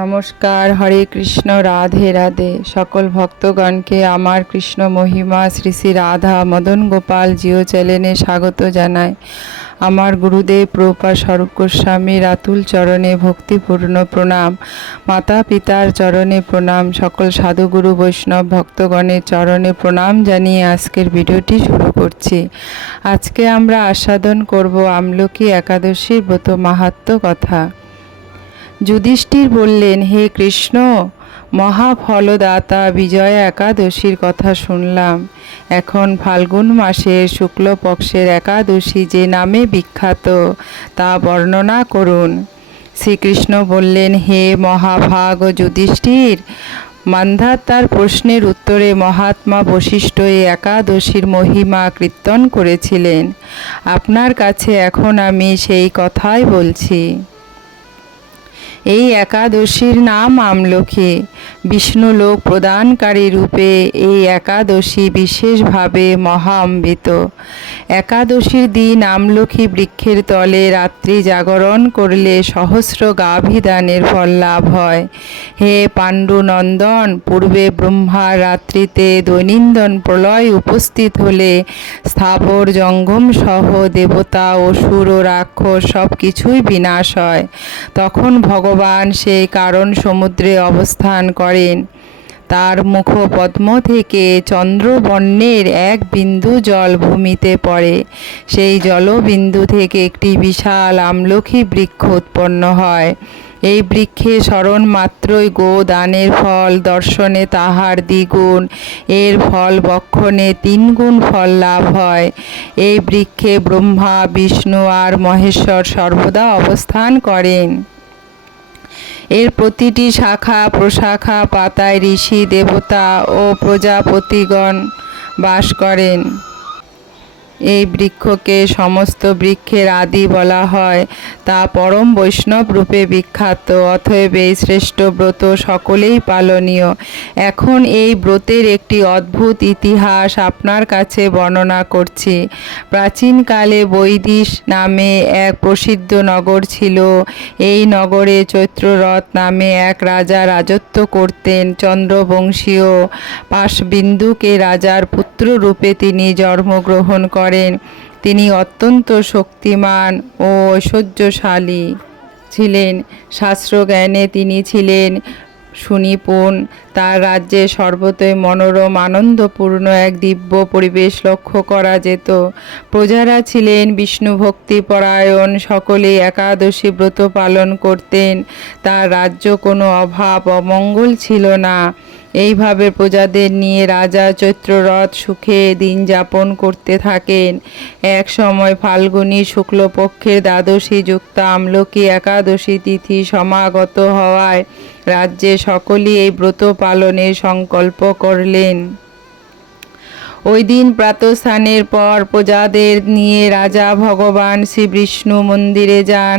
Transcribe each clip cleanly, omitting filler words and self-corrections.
নমস্কার, হরে কৃষ্ণ, রাধে রাধে। সকল ভক্তগণকে আমার কৃষ্ণ মহিমা শ্রী শ্রী রাধা মদন গোপাল জিও চ্যানেলে স্বাগত জানাই। আমার গুরুদেব প্রভুপাদ স্বরূপ গোস্বামীর আতুল চরণে ভক্তিপূর্ণ প্রণাম, মাতা পিতার চরণে প্রণাম, সকল সাধুগুরু বৈষ্ণব ভক্তগণের চরণে প্রণাম জানিয়ে আজকের ভিডিওটি শুরু করছি। আজকে আমরা আস্বাদন করব আমলকি একাদশীর ব্রত মাহাত্ম্য কথা। যুধিষ্ঠির বললেন, হে কৃষ্ণ, মহাফলদাতা বিজয়া একাদশীর কথা শুনলাম। এখন ফাল্গুন মাসের শুক্লপক্ষের একাদশী যে নামে বিখ্যাত তা বর্ণনা করুন। শ্রীকৃষ্ণ বললেন, হে মহাভাগ যুধিষ্ঠির, মান্ধাতার প্রশ্নের উত্তরে মহাত্মা বশিষ্ঠ এই একাদশীর মহিমা কীর্তন করেছিলেন। আপনার কাছে এখন আমি সেই কথাই বলছি। এই একাদশীর নাম আমলকি। বিষ্ণুলোক প্রদানকারী রূপে এই একাদশী বিশেষভাবে মহা অমৃত। একাদশীর দিন আমলকি বৃক্ষের তলে রাত্রি জাগরণ করলে সহস্র গাভিদানের ফল লাভ হয়। হে পাণ্ডুনন্দন, পূর্বে ব্রহ্মার রাত্রিতে দৈনন্দিন প্রলয় উপস্থিত হলে স্থাবর জঙ্গম সহ দেবতা অসুর ও রাক্ষস সব কিছুই বিনাশ হয়। তখন ভগবান সেই কারণ সমুদ্রে অবস্থান করেন। তার মুখপদ্ম থেকে চন্দ্রবর্ণের এক বিন্দু জল ভূমিতে পড়ে। সেই জলবিন্দু থেকে একটি বিশাল আমলকি বৃক্ষ উৎপন্ন হয়। এই বৃক্ষে স্মরণ মাত্রই গোদানের ফল, দর্শনে তাহার দ্বিগুণ, এর ফল বক্ষণে 3 গুণ ফল লাভ হয়। এই বৃক্ষে ব্রহ্মা, বিষ্ণু আর মহেশ্বর সর্বদা অবস্থান করেন। এর প্রতিটি শাখা প্রশাখা পাতায় ঋষি, দেবতা ও প্রজাপতিগণ বাস করেন। এই বৃক্ষকে সমস্ত বৃক্ষের আদি বলা হয়। তা পরম বৈষ্ণব রূপে বিখ্যাত। অতএব এই শ্রেষ্ঠ ব্রত সকলেই পালনীয়। এখন এই ব্রতের একটি অদ্ভুত ইতিহাস আপনার কাছে বর্ণনা করছি। প্রাচীনকালে বৈদিশ নামে এক প্রসিদ্ধ নগর ছিল। এই নগরে চৈত্ররথ নামে এক রাজা রাজত্ব করতেন। চন্দ্রবংশীয় পাশবিন্দুকে রাজার পুত্র রূপে তিনি জন্মগ্রহণ করেন। তিনি অত্যন্ত শক্তিমান ও ঐশ্বর্যশালী ছিলেন। শাস্ত্রজ্ঞানে তিনি ছিলেন সুনিপুণ। তার রাজ্যে সর্বতই মনোরম আনন্দপূর্ণ এক দিব্য পরিবেশ লক্ষ্য করা যেত। প্রজারা ছিলেন বিষ্ণু ভক্তিপরায়ণ, সকলেই একাদশী ব্রত পালন করতেন। তার রাজ্য কোনো অভাব অমঙ্গল ছিল না। এইভাবে প্রজাদের নিয়ে রাজা চৈত্ররথ সুখে দিন যাপন করতে থাকেন। এক সময় ফাল্গুনী শুক্লপক্ষের দ্বাদশী যুক্ত আমলকি একাদশী তিথি সমাগত হওয়ায় রাজ্যে সকলেই এই ব্রত পালনের সংকল্প করলেন। ওই দিন প্রাতঃস্নানের পর প্রজাদের নিয়ে রাজা ভগবান শ্রী বিষ্ণু মন্দিরে যান।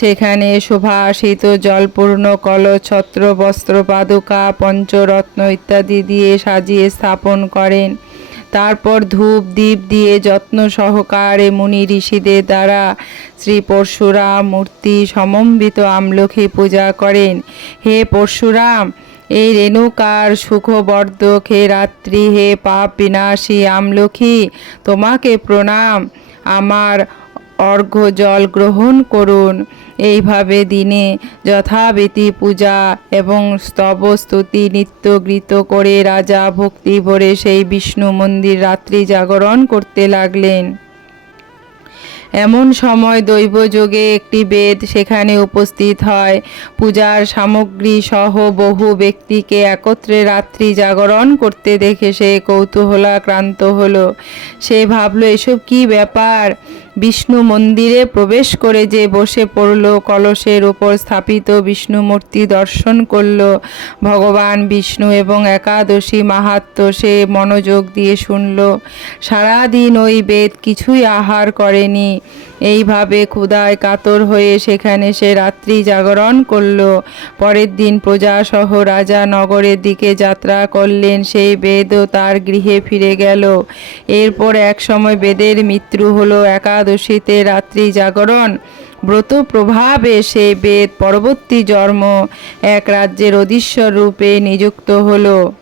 সেখানে সুভাষিত জলপূর্ণ কলস, ছত্র, বস্ত্র, পাদুকা, পঞ্চরত্ন ইত্যাদি দিয়ে সাজিয়ে স্থাপন করেন। তারপর ধূপ দীপ দিয়ে যত্ন সহকারে মুনি ঋষিদের দ্বারা শ্রী পরশুরাম মূর্তি সমন্বিত আমলকি পূজা করেন। হে পরশুরাম, এই রেণুকার সুখবর্ধক, হে রাত্রি, হে পাপ বিনাশী আমলকি, তোমাকে প্রণাম। আমার অর্ঘ্য জল গ্রহণ করুন। এইভাবে দিনে যথাবিধি পূজা এবং স্তব স্তুতি নিত্য গীত করে রাজা ভক্তি ভরে সেই বিষ্ণু মন্দির রাত্রি জাগরণ করতে লাগলেন। এমন সময় দৈবযোগে একটি বেদ সেখানে উপস্থিত হয়। পূজার সামগ্রী সহ বহু ব্যক্তিকে একত্রে রাত্রি জাগরণ করতে দেখে সে কৌতূহলাক্রান্ত হলো। সে ভাবল, এসব কি ব্যাপার? বিষ্ণু মন্দিরে প্রবেশ করে যে বসে পড়ল, কলসের উপর স্থাপিত বিষ্ণু মূর্তি দর্শন করল। ভগবান বিষ্ণু এবং একাদশী মাহাত্ম্য সে মনোযোগ দিয়ে শুনল। সারাদিন ওই বেদ কিছুই আহার করেনি। এইভাবে ক্ষুধায় কাতর হয়ে সেখানে সে রাত্রি জাগরণ করল। পরের দিন প্রজাসহ রাজা নগরের দিকে যাত্রা করলেন। সেই বেদও তার গৃহে ফিরে গেল। এরপর এক সময় বেদের মৃত্যু হলো। একাদশীতে রাত্রি জাগরণ ব্রত প্রভাবে সেই বেদ পরবর্তী জন্ম এক রাজ্যের অধীশ্বর রূপে নিযুক্ত হলো।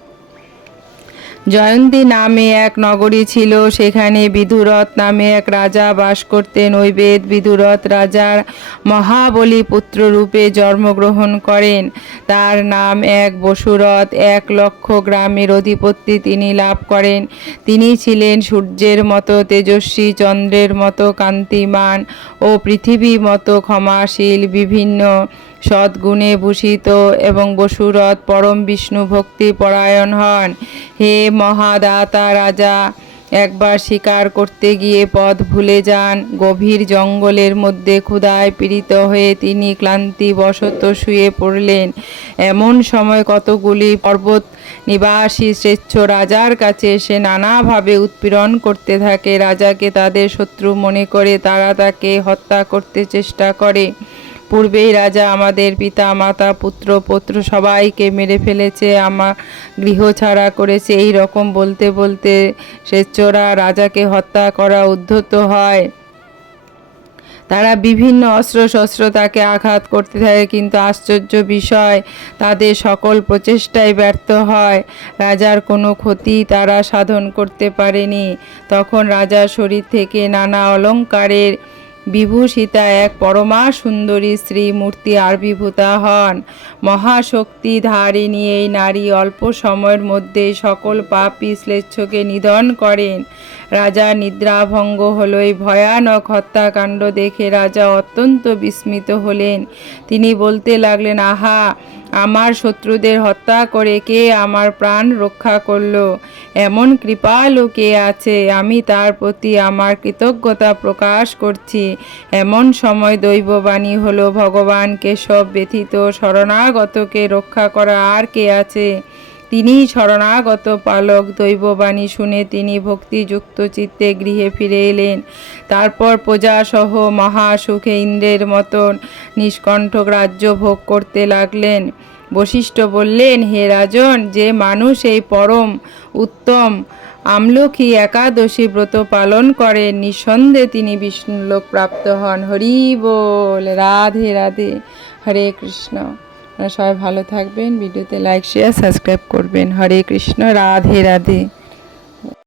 জয়ন্তী নামে এক নগরী ছিল, সেখানে বিদুরথ নামে এক রাজা বাস করতেন। ওই বেদ বিদুরথ রাজার মহাবলী পুত্র রূপে জন্মগ্রহণ করেন। তার নাম এক বসুরথ। 1,00,000 গ্রামের অধিপতি তিনি লাভ করেন। তিনি ছিলেন সূর্যের মতো তেজস্বী, চন্দ্রের মতো কান্তিমান ও পৃথিবীর মতো ক্ষমাশীল, বিভিন্ন সদ্গুণে ভূষিত, এবং বসুরথ পরম বিষ্ণু ভক্তি পরায়ণ হন। হে মহাদাতা রাজা, একবার শিকার করতে গিয়ে পথ ভুলে যান। গভীর জঙ্গলের মধ্যে ক্ষুধায় পীড়িত হয়ে তিনি ক্লান্তিবশত শুয়ে পড়লেন। এমন সময় কতগুলি পর্বত নিবাসী শ্রেষ্ঠ রাজার কাছে এসে নানাভাবে উৎপীড়ন করতে থাকে। রাজাকে তাদের শত্রু মনে করে তারা তাকে হত্যা করতে চেষ্টা করে। পূর্বেই রাজা আমাদের পিতা মাতা পুত্র পৌত্র সবাইকে মেরে ফেলেছে, আমার গৃহ ছাড়া করেছে, এই রকম বলতে বলতে শ্রেষ্ঠরা রাজাকে হত্যা করা উদ্ধত হয়। তারা বিভিন্ন অস্ত্র-শস্ত্র তাকে আঘাত করতে থাকে, কিন্তু আশ্চর্য বিষয়, তাদের সকল প্রচেষ্টাই ব্যর্থ হয়। রাজার কোনো ক্ষতি তারা সাধন করতে পারেনি। তখন রাজার শরীর থেকে নানা অলঙ্কারের বিভূষিতা এক পরমা সুন্দরী স্ত্রী মূর্তি আবির্ভূতা হন। মহাশক্তি ধারিণী এই নারী অল্প সময়ের মধ্যে সকল পাপী শ্লেষ্ঠকে নিধন করেন। রাজার নিদ্রাভঙ্গ হল। এই ভয়ানক হত্যাকাণ্ড দেখে রাজা অত্যন্ত বিস্মিত হলেন। তিনি বলতে লাগলেন, আহা, আমার শত্রুদের হত্যা করে কে আমার প্রাণ রক্ষা করল? এমন কৃপালু কে আছে? আমি তার প্রতি আমার কৃতজ্ঞতা প্রকাশ করছি। এমন সময় দৈববাণী হলো, ভগবান কেশব ব্যতীত শরণাগতকে রক্ষা করা আর কে আছে? তিনি শরণাগত পালক। দৈববাণী শুনে তিনি ভক্তিযুক্ত চিত্তে গৃহে ফিরে এলেন। তারপর প্রজাসহ মহাসুখে ইন্দ্রের মতন নিষ্কণ্টক রাজ্য ভোগ করতে লাগলেন। বশিষ্ঠ বললেন, হে রাজন, যে মানুষ এই পরম উত্তম আমলকি একাদশী ব্রত পালন করেন, নিঃসন্দেহে তিনি বিষ্ণুলোক প্রাপ্ত হন। হরি বল। রাধে রাধে। হরে কৃষ্ণ। আপনারা সবাই ভালো থাকবেন। ভিডিওতে লাইক শেয়ার সাবস্ক্রাইব করবেন। হরে কৃষ্ণ। রাধে রাধে।